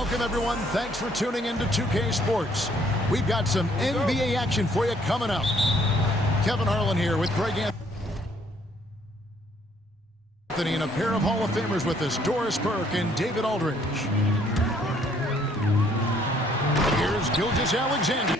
Welcome, everyone. Thanks for tuning in to 2K Sports. We've got some NBA action for you coming up. Kevin Harlan here with Greg Anthony and a pair of Hall of Famers with us, Doris Burke and David Aldridge. Here's Gilgeous-Alexander.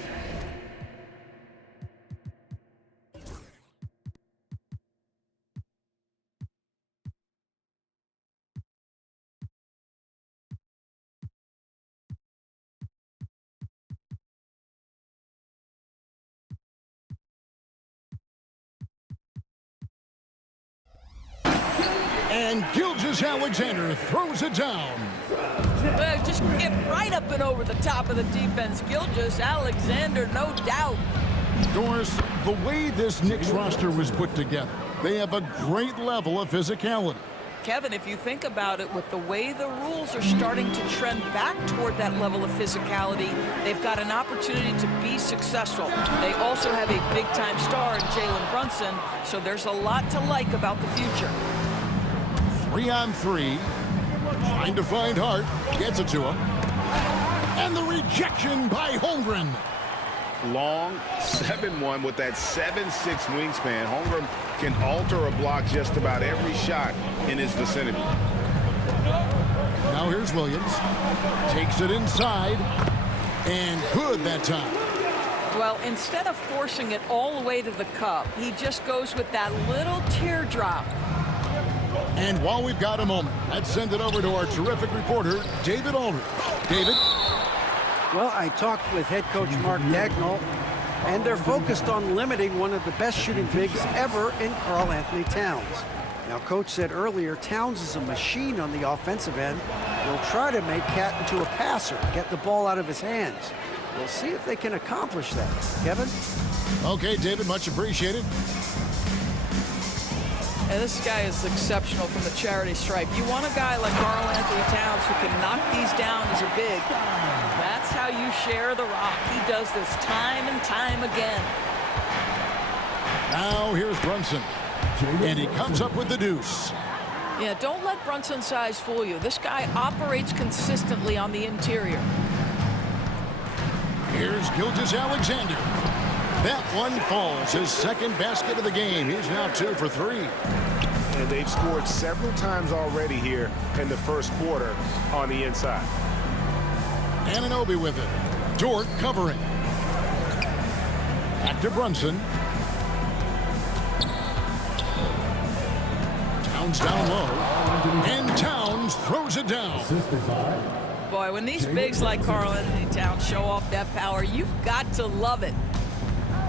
And Gilgeous-Alexander throws it down. Well, just get right up and over the top of the defense. Gilgeous-Alexander, no doubt. Doris, the way this Knicks roster was put together, they have a great level of physicality. Kevin, if you think about it, with the way the rules are starting to trend back toward that level of physicality, they've got an opportunity to be successful. They also have a big-time star in Jalen Brunson, so there's a lot to like about the future. 3-on-3, trying to find Hart, gets it to him. And the rejection by Holmgren. Long 7-1 with that 7'6" wingspan. Holmgren can alter a block just about every shot in his vicinity. Now here's Williams. Takes it inside. And good that time. Well, instead of forcing it all the way to the cup, he just goes with that little teardrop. And while we've got a moment, let's send it over to our terrific reporter, David Aldridge. David? Well, I talked with head coach Mark Dagnall, and they're focused on limiting one of the best shooting bigs ever in Karl-Anthony Towns. Now, coach said earlier, Towns is a machine on the offensive end. They'll try to make Cat into a passer, get the ball out of his hands. We'll see if they can accomplish that. Kevin? Okay, David, much appreciated. And this guy is exceptional from the charity stripe. You want a guy like Karl-Anthony Towns who can knock these down as a big. That's how you share the rock. He does this time and time again. Now here's Brunson. And he comes up with the deuce. Yeah, don't let Brunson's size fool you. This guy operates consistently on the interior. Here's Gilgeous-Alexander. That one falls, his second basket of the game. He's now 2 for 3. And they've scored several times already here in the first quarter on the inside. Anunoby with it. Dort covering. Back to Brunson. Towns down low. And Towns throws it down. Boy, when these bigs like Karl-Anthony Towns show off that power, you've got to love it.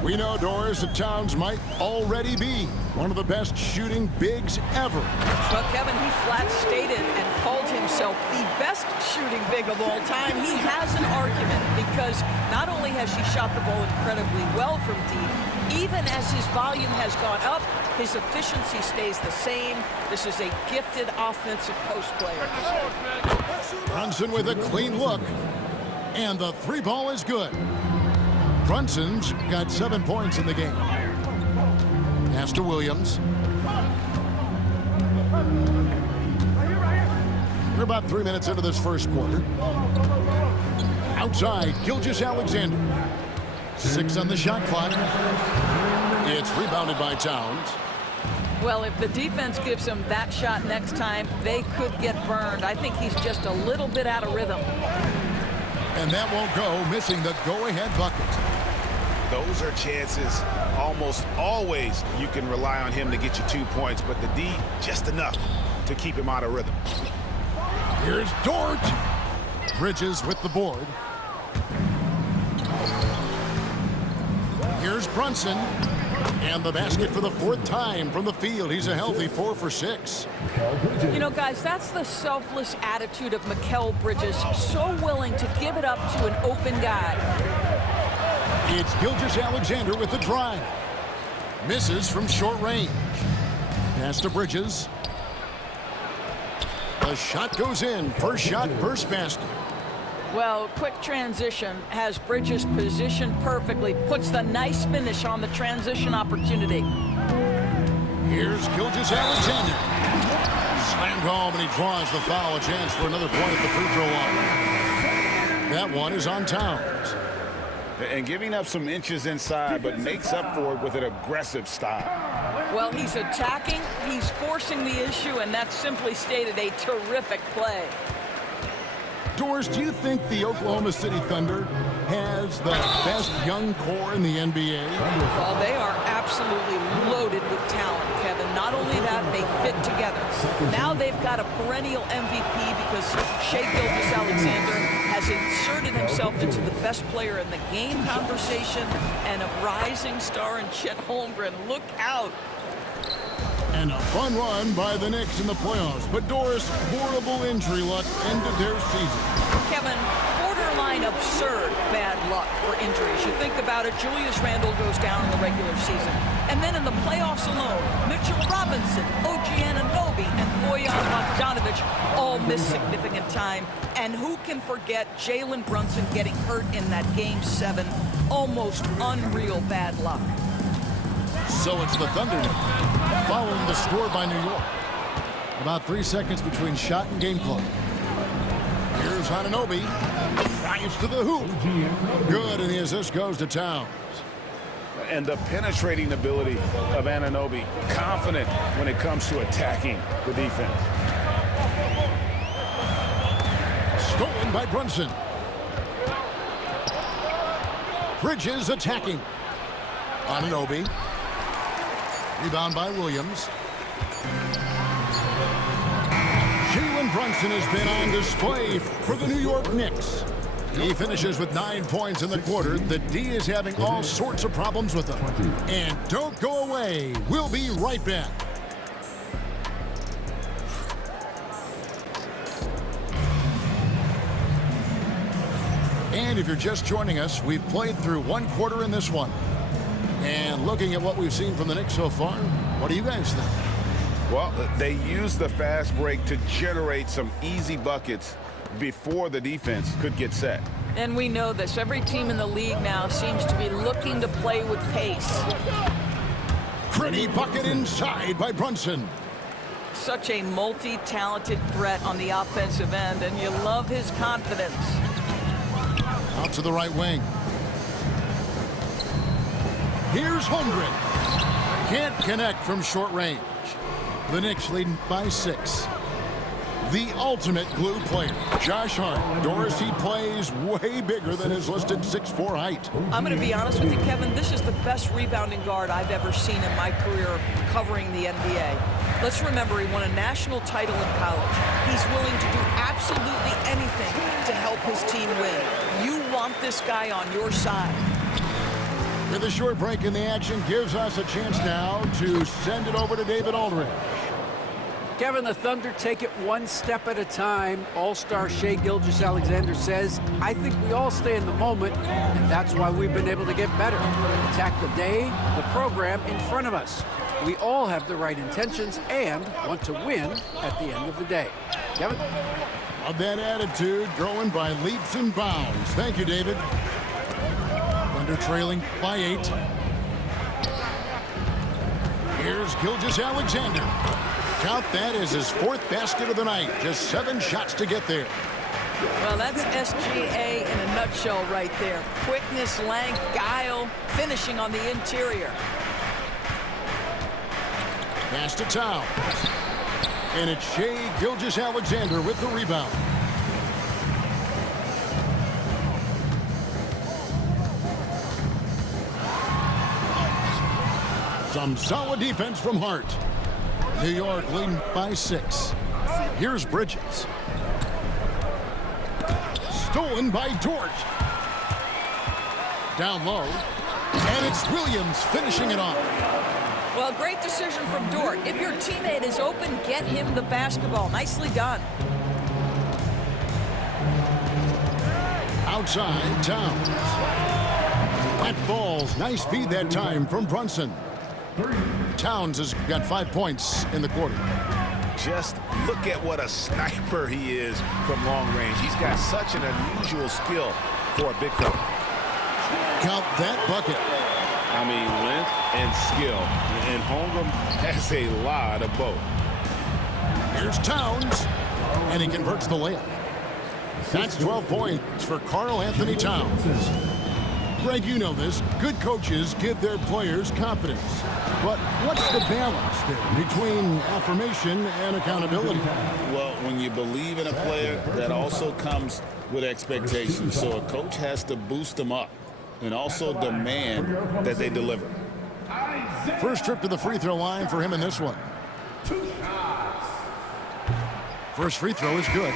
We know, Doris, that Towns might already be one of the best shooting bigs ever. Well, Kevin, he flat stated and called himself the best shooting big of all time. He has an argument because not only has he shot the ball incredibly well from deep, even as his volume has gone up, his efficiency stays the same. This is a gifted offensive post player. Brunson with a clean look. And the 3-ball is good. Brunson's got 7 points in the game. Pass to Williams. We're about 3 minutes into this first quarter. Outside, Gilgeous-Alexander. 6 on the shot clock. It's rebounded by Towns. Well, if the defense gives him that shot next time, they could get burned. I think he's just a little bit out of rhythm. And that won't go, missing the go-ahead bucket. Those are chances almost always you can rely on him to get you 2 points, but the D, just enough to keep him out of rhythm. Here's Dort. Bridges with the board. Here's Brunson. And the basket for the 4th time from the field. He's a healthy 4 for 6. You know, guys, that's the selfless attitude of Mikal Bridges. So willing to give it up to an open guy. It's Gilgeous-Alexander with the drive. Misses from short range. Pass to Bridges. The shot goes in. First shot, first basket. Well, quick transition has Bridges positioned perfectly. Puts the nice finish on the transition opportunity. Here's Gilgeous-Alexander. Slammed home, and he draws the foul. A chance for another point at the free throw line. That one is on Towns. And giving up some inches inside, but makes up for it with an aggressive style. Well, he's attacking, he's forcing the issue, and that's simply stated a terrific play. Doris, do you think the Oklahoma City Thunder has the best young core in the NBA? Well, they are absolutely loaded with talent, Kevin. Not only that, they fit together. Now they've got a perennial MVP because Shai Gilgeous-Alexander has inserted himself into the best player in the game conversation, and a rising star in Chet Holmgren. Look out. And a fun run by the Knicks in the playoffs. But Doris, horrible injury luck ended their season. Kevin, borderline absurd bad luck for injuries. You think about it, Julius Randle goes down in the regular season. And then in the playoffs alone, Mitchell Robinson, OG Anunoby, and Bojan Bogdanovic all miss significant time. And who can forget Jalen Brunson getting hurt in that Game 7? Almost unreal bad luck. So it's the Thunder now, following the score by New York. About 3 seconds between shot and game clock. Here's Anunoby. Drives to the hoop. Good, and the assist goes to Towns. And the penetrating ability of Anunoby, confident when it comes to attacking the defense. Stolen by Brunson. Bridges attacking. Anunoby. Rebound by Williams. Jalen Brunson has been on display for the New York Knicks. He finishes with 9 points in the quarter. The D is having all sorts of problems with him. And don't go away. We'll be right back. And if you're just joining us, we've played through 1 quarter in this one. And looking at what we've seen from the Knicks so far, what do you guys think? Well, they used the fast break to generate some easy buckets before the defense could get set. And we know this. Every team in the league now seems to be looking to play with pace. Pretty bucket inside by Brunson. Such a multi-talented threat on the offensive end, and you love his confidence. Out to the right wing. Here's Holmgren. Can't connect from short range. The Knicks leading by 6. The ultimate glue player, Josh Hart. Doris, he plays way bigger than his listed 6'4" height. I'm going to be honest with you, Kevin. This is the best rebounding guard I've ever seen in my career covering the NBA. Let's remember, he won a national title in college. He's willing to do absolutely anything to help his team win. You want this guy on your side. With a short break in the action, gives us a chance now to send it over to David Aldridge. Kevin, the Thunder take it one step at a time. All-star Shai Gilgeous-Alexander says, I think we all stay in the moment, and that's why we've been able to get better. Attack the day, the program in front of us. We all have the right intentions and want to win at the end of the day. Kevin? Of that attitude, growing by leaps and bounds. Thank you, David. Thunder trailing by 8. Here's Gilgeous-Alexander. Count that as his 4th basket of the night. Just 7 shots to get there. Well, that's SGA in a nutshell right there. Quickness, length, guile, finishing on the interior. Pass to Towns. And it's Shai Gilgeous-Alexander with the rebound. Some solid defense from Hart. New York leading by 6. Here's Bridges. Stolen by Dort. Down low. And it's Williams finishing it off. Well, great decision from Dort. If your teammate is open, get him the basketball. Nicely done. Outside, Towns. That falls. Nice feed that time from Brunson. Towns has got 5 points in the quarter. Just look at what a sniper he is from long range. He's got such an unusual skill for a big fella. Count that bucket. I mean, length and skill. And Holmgren has a lot of both. Here's Towns. And he converts the layup. That's 12 points for Karl Anthony Towns. Greg, you know this. Good coaches give their players confidence. But what's the balance there between affirmation and accountability? Well, when you believe in a player, that also comes with expectations. So a coach has to boost them up and also demand that they deliver. First trip to the free throw line for him in this one. First free throw is good.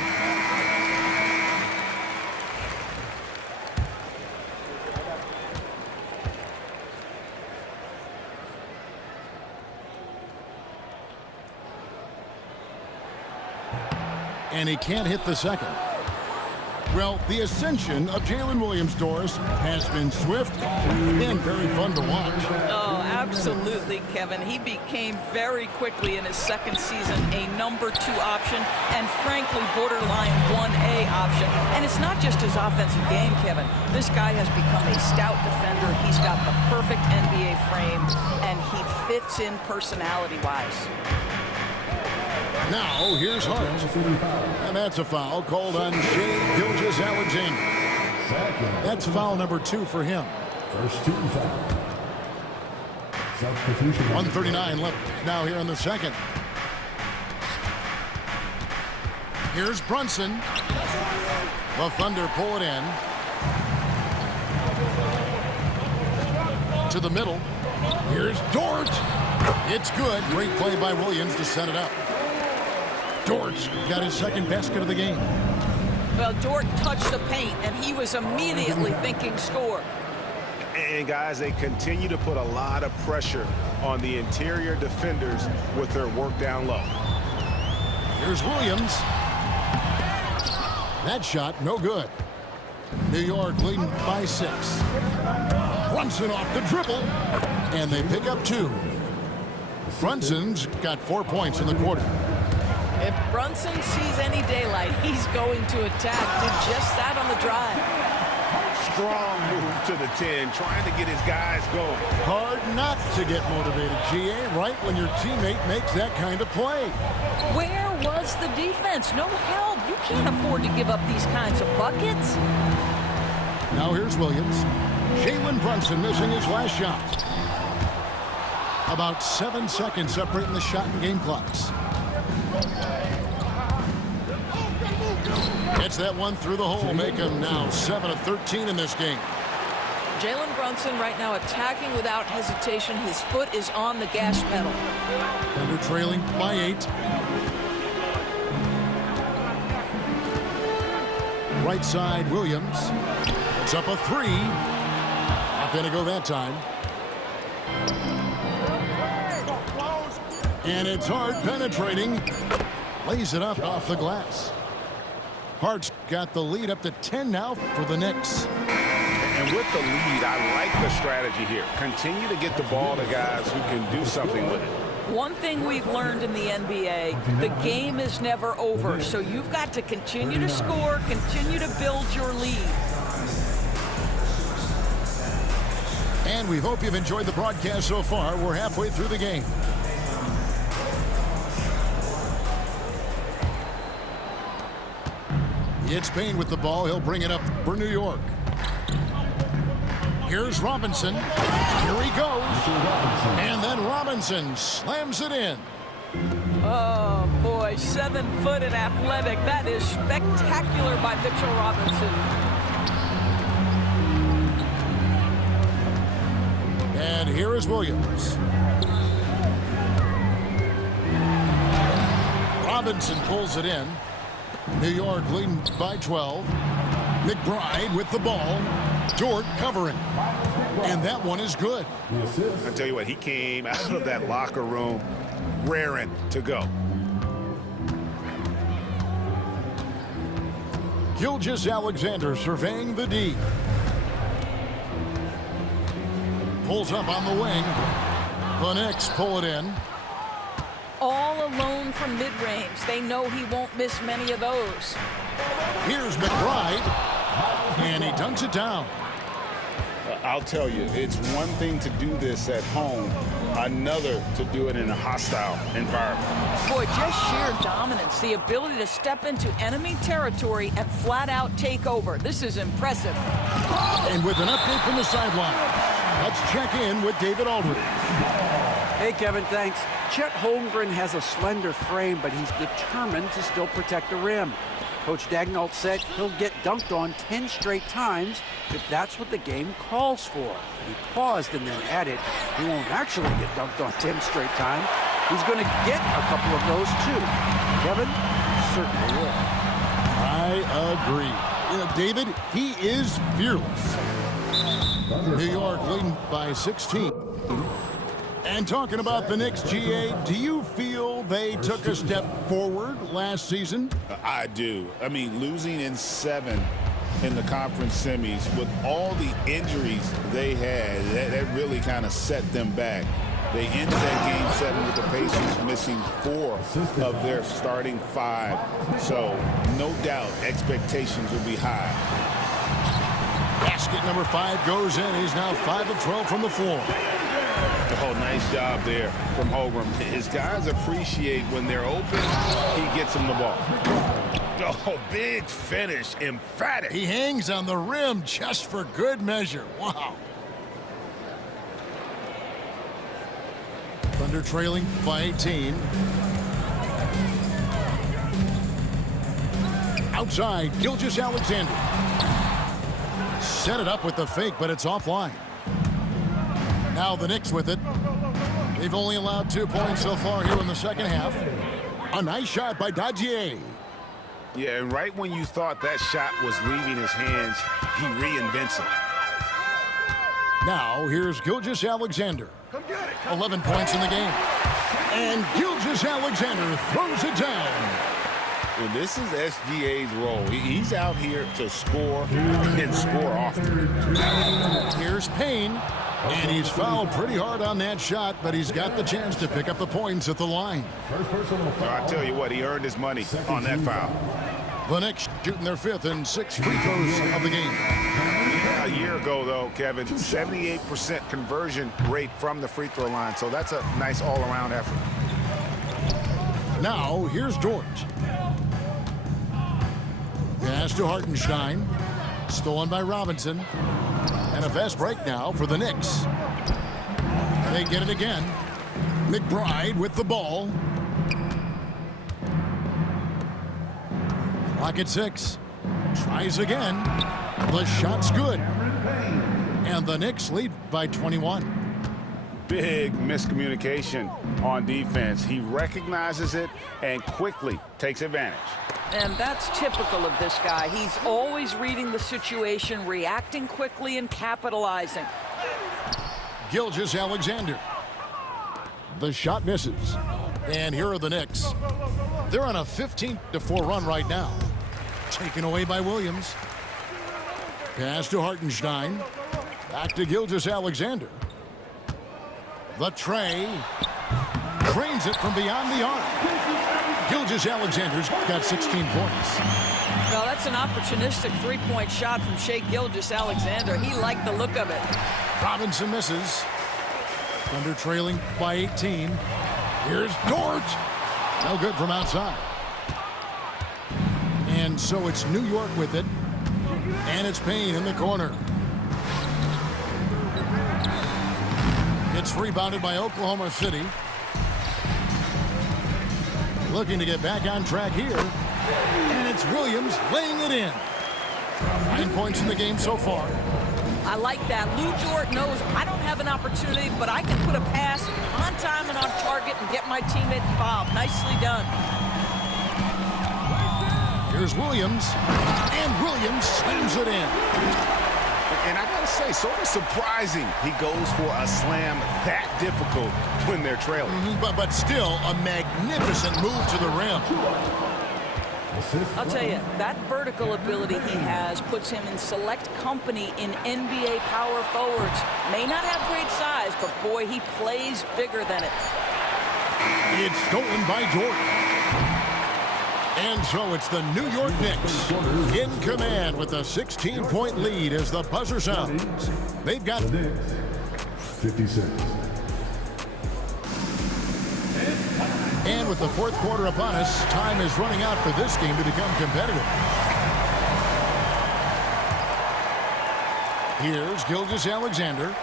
And he can't hit the second. Well, the ascension of Jalen Williams, Doris, has been swift and very fun to watch. Oh, absolutely, Kevin. He became very quickly in his second season a number 2 option and, frankly, borderline 1A option. And it's not just his offensive game, Kevin. This guy has become a stout defender. He's got the perfect NBA frame, and he fits in personality-wise. Now, here's Hart. And that's a foul called on Shai Gilgeous-Alexander. That's foul number 2 for him. First 2 foul. Substitution. 1:39 left now here in the second. Here's Brunson. The Thunder pull it in. To the middle. Here's Dort. It's good. Great play by Williams to set it up. Dort's got his second basket of the game. Well, Dort touched the paint, and he was immediately thinking score. And, guys, they continue to put a lot of pressure on the interior defenders with their work down low. Here's Williams. That shot, no good. New York leading by 6. Brunson off the dribble, and they pick up 2. Brunson's got 4 points in the quarter. If Brunson sees any daylight, he's going to attack. Did just that on the drive. Strong move to the 10, trying to get his guys going. Hard not to get motivated, GA, right when your teammate makes that kind of play. Where was the defense? No help. You can't afford to give up these kinds of buckets. Now here's Williams. Jalen Brunson missing his last shot. About 7 seconds separating the shot and game clocks. Gets that one through the hole, make him now 7 of 13 in this game. Jalen Brunson right now attacking without hesitation. His foot is on the gas pedal. Thunder trailing by 8. Right side, Williams. It's up a 3. Not going to go that time. And it's Hart penetrating. Lays it up off the glass. Hart's got the lead up to 10 now for the Knicks. And with the lead, I like the strategy here. Continue to get the ball to guys who can do something with it. One thing we've learned in the NBA, the game is never over. So you've got to continue to score, continue to build your lead. And we hope you've enjoyed the broadcast so far. We're halfway through the game. It's Payne with the ball. He'll bring it up for New York. Here's Robinson. Here he goes. And then Robinson slams it in. Oh, boy, 7 foot and athletic. That is spectacular by Mitchell Robinson. And here is Williams. Robinson pulls it in. New York leading by 12. McBride with the ball. Dort covering. And that one is good. I tell you what, he came out of that locker room raring to go. Gilgeous-Alexander surveying the D. Pulls up on the wing. The Knicks pull it in. All alone from mid-range. They know he won't miss many of those. Here's McBride. And he dunks it down. I'll tell you, it's one thing to do this at home, another to do it in a hostile environment. Boy, just sheer dominance, the ability to step into enemy territory and flat out take over. This is impressive. And with an update from the sideline, let's check in with David Aldridge. Hey, Kevin, thanks. Chet Holmgren has a slender frame, but he's determined to still protect the rim. Coach Daigneault said he'll get dunked on 10 straight times if that's what the game calls for. He paused and then added, he won't actually get dunked on 10 straight times. He's going to get a couple of those too. Kevin certainly will. I agree. David, he is fearless. New York leading by 16. And talking about the Knicks, GA, do you feel they took a step forward last season? I do. I mean, losing in 7 in the conference semis with all the injuries they had, that really kind of set them back. They ended that game 7 with the Pacers missing 4 of their starting 5. So, no doubt, expectations will be high. Basket number 5 goes in. He's now 5 of 12 from the floor. Oh, nice job there from Holmgren. His guys appreciate when they're open, he gets them the ball. Oh, big finish, emphatic. He hangs on the rim just for good measure. Wow. Thunder trailing by 18. Outside, Gilgeous-Alexander. Set it up with the fake, but it's offline. Now the Knicks with it. They've only allowed 2 points so far here in the second half. A nice shot by Dagier. Yeah, and right when you thought that shot was leaving his hands, he reinvents it. Now here's Gilgeous-Alexander. 11 points in the game. And Gilgeous-Alexander throws it down. And this is SGA's role. He's out here to score and score often. Here's Payne. And he's fouled pretty hard on that shot, but he's got the chance to pick up the points at the line. I tell you what, he earned his money on that foul. The Knicks shooting their 5th and 6th free throws of the game. Yeah, a year ago, though, Kevin, 78% conversion rate from the free throw line, so that's a nice all-around effort. Now, here's George. Pass to Hartenstein. Stolen by Robinson. And a fast break now for the Knicks. They get it again. McBride with the ball. Clock at 6. Tries again. The shot's good. And the Knicks lead by 21. Big miscommunication on defense. He recognizes it and quickly takes advantage. And that's typical of this guy. He's always reading the situation, reacting quickly, and capitalizing. Gilgeous-Alexander. The shot misses. And here are the Knicks. They're on a 15-4 run right now. Taken away by Williams. Pass to Hartenstein. Back to Gilgeous-Alexander. The tray. Trains it from beyond the arc. Gilgeous-Alexander's got 16 points. Well, that's an opportunistic three-point shot from Shai Gilgeous-Alexander. He liked the look of it. Robinson misses. Thunder trailing by 18. Here's Dort. No good from outside. And so it's New York with it. And it's Payne in the corner. It's rebounded by Oklahoma City. Looking to get back on track here. And it's Williams laying it in. 9 points in the game so far. I like that. Lou Dort knows I don't have an opportunity, but I can put a pass on time and on target and get my teammate involved. Nicely done. Here's Williams. And Williams slams it in. And I gotta say, sort of surprising he goes for a slam that difficult when they're trailing. But still a magnificent move to the rim. I'll tell you, that vertical ability he has puts him in select company in NBA power forwards. May not have great size, but boy, he plays bigger than it. It's stolen by Jordan. And so it's the New York Knicks in command with a 16-point lead as the buzzer sounds. They've got The Knicks, 56. And with the fourth quarter upon us, time is running out for this game to become competitive. Here's Gilgeous-Alexander.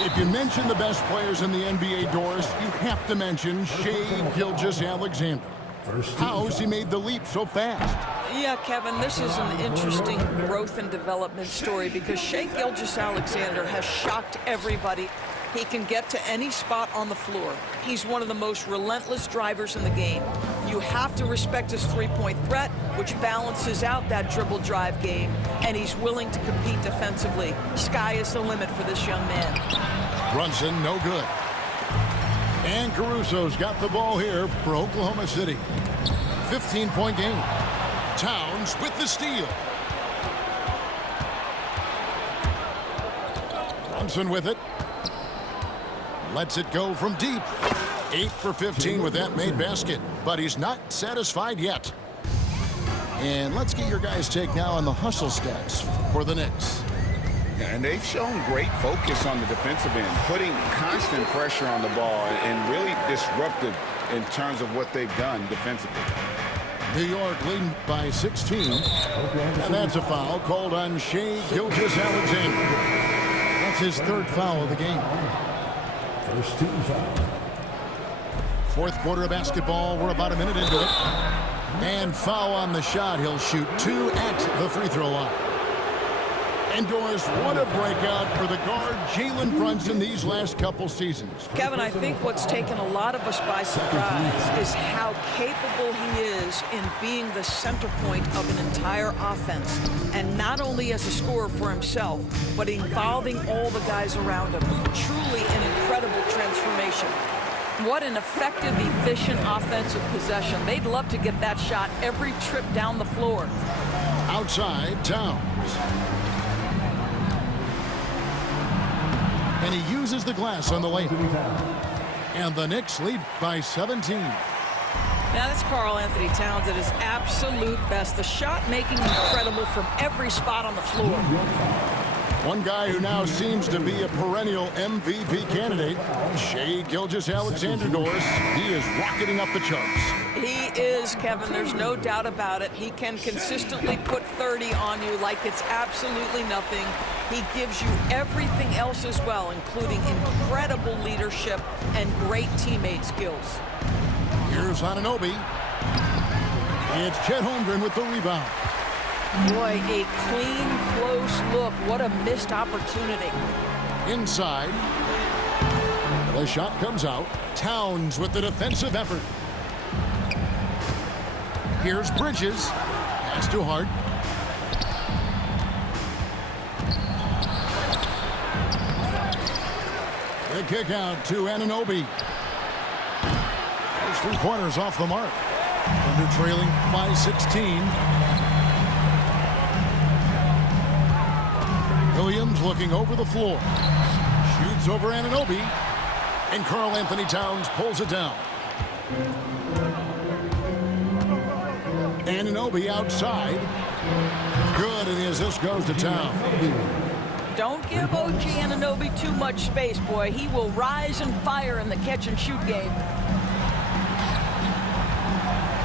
If you mention the best players in the NBA, Doris, you have to mention Shai Gilgeous-Alexander. How's he made the leap so fast? Yeah, Kevin, this is an interesting growth and development story because Shai Gilgeous-Alexander has shocked everybody. He can get to any spot on the floor. He's one of the most relentless drivers in the game. You have to respect his three-point threat, which balances out that dribble drive game, and he's willing to compete defensively. Sky is the limit for this young man. Brunson, no good. And Caruso's got the ball here for Oklahoma City. 15-point game. Towns with the steal. Brunson with it. Lets it go from deep. 8 for 15 with that made basket. But he's not satisfied yet. And let's get your guys' take now on the hustle stats for the Knicks. And they've shown great focus on the defensive end, putting constant pressure on the ball and really disruptive in terms of what they've done defensively. New York leading by 16. And that's a foul called on Shai Gilgeous-Alexander. That's his third foul of the game. First team foul. Fourth quarter of basketball. We're about a minute into it. And foul on the shot. He'll shoot 2 at the free throw line. And Doris, what a breakout for the guard Jalen Brunson these last couple seasons. Kevin, I think what's taken a lot of us by surprise is how capable he is in being the center point of an entire offense. And not only as a scorer for himself, but involving all the guys around him. Truly an incredible transformation. What an effective, efficient offensive possession. They'd love to get that shot every trip down the floor. Outside, Towns. And he uses the glass on the lane. And the Knicks lead by 17. Now that's Karl Anthony Towns at his absolute best. The shot making incredible from every spot on the floor. One guy who now seems to be a perennial MVP candidate, Shai Gilgeous-Alexander, Doris. He is rocketing up the charts. He is, Kevin. There's no doubt about it. He can consistently put 30 on you like it's absolutely nothing. He gives you everything else as well, including incredible leadership and great teammate skills. Here's Anunoby. It's Chet Holmgren with the rebound. Boy, a clean, close look. What a missed opportunity. Inside. The shot comes out. Towns with the defensive effort. Here's Bridges. Pass to Hart. The kick out to Anunoby. There's 3 pointers off the mark. Thunder trailing by 16. Williams looking over the floor. Shoots over Anunoby. And Karl Anthony Towns pulls it down. Anunoby outside. Good, and the assist goes to Towns. Don't give OG Anunoby too much space, boy. He will rise and fire in the catch-and-shoot game.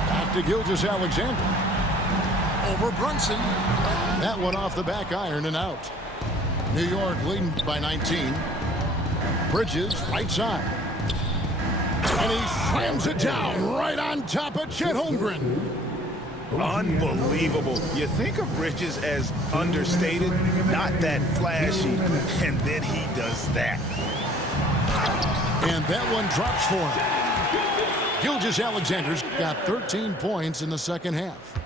Back to Gilgeous-Alexander. Over Brunson. That one off the back iron and out. New York leading by 19. Bridges, right side. And he slams it down right on top of Chet Holmgren. Unbelievable. You think of Bridges as understated, not that flashy, and then he does that. And that one drops for him. Gilgeous-Alexander's got 13 points in the second half.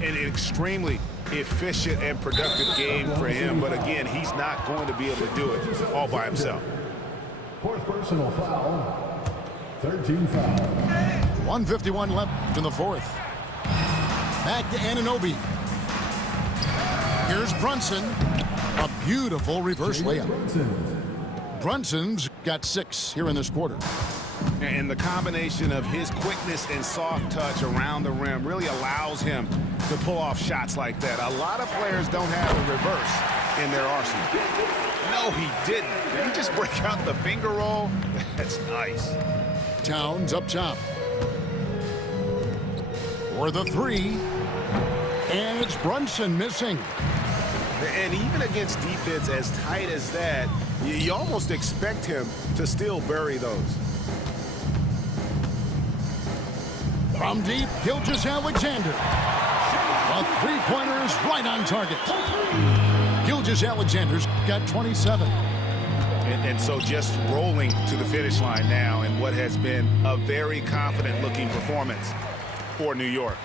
An extremely efficient and productive game for him, but again, he's not going to be able to do it all by himself. Fourth personal foul. 13 foul. 1:51 left in the fourth. Back to Anunoby. Here's Brunson. A beautiful reverse layup. Brunson's got 6 here in this quarter. And the combination of his quickness and soft touch around the rim really allows him to pull off shots like that. A lot of players don't have a reverse in their arsenal. No, he didn't. Did he just break out the finger roll? That's nice. Towns up top. For the three. And it's Brunson missing. And even against defense as tight as that, you almost expect him to still bury those. From deep, Gilgeous-Alexander. A three-pointer is right on target. Gilgeous-Alexander's got 27. And so just rolling to the finish line now in what has been a very confident-looking performance for New York.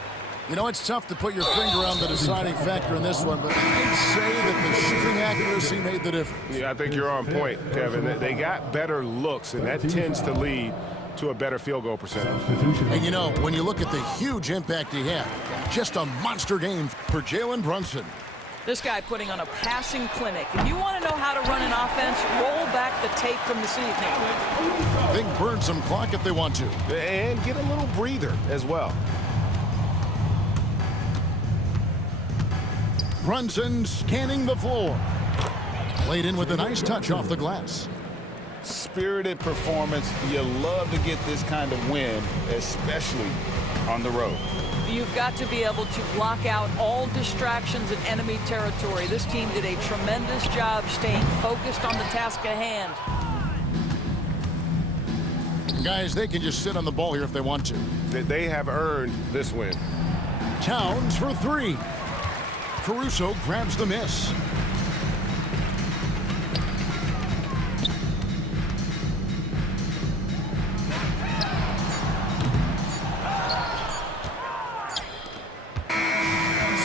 You know, it's tough to put your finger on the deciding factor in this one, but I'd say that the shooting accuracy made the difference. Yeah, I think you're on point, Kevin. They got better looks, and that tends to lead to a better field goal percentage. And you know, when you look at the huge impact he had, just a monster game for Jalen Brunson. This guy putting on a passing clinic. If you want to know how to run an offense, roll back the tape from this evening. They can burn some clock if they want to. And get a little breather as well. Brunson scanning the floor. Played in with a nice touch off the glass. Spirited performance. You love to get this kind of win, especially on the road. You've got to be able to block out all distractions in enemy territory. This team did a tremendous job staying focused on the task at hand. Guys, they can just sit on the ball here if they want to. They have earned this win. Towns for three. Caruso grabs the miss.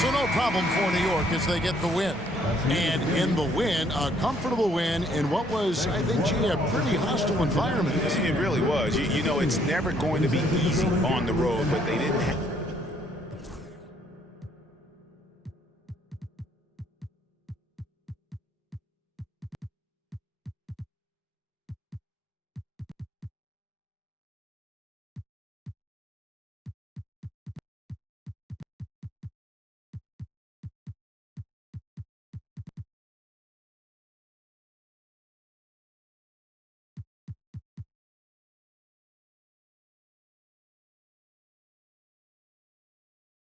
So no problem for New York as they get the win. And in the win, a comfortable win in what was, I think, a pretty hostile environment. It really was. You know, it's never going to be easy on the road, but they didn't have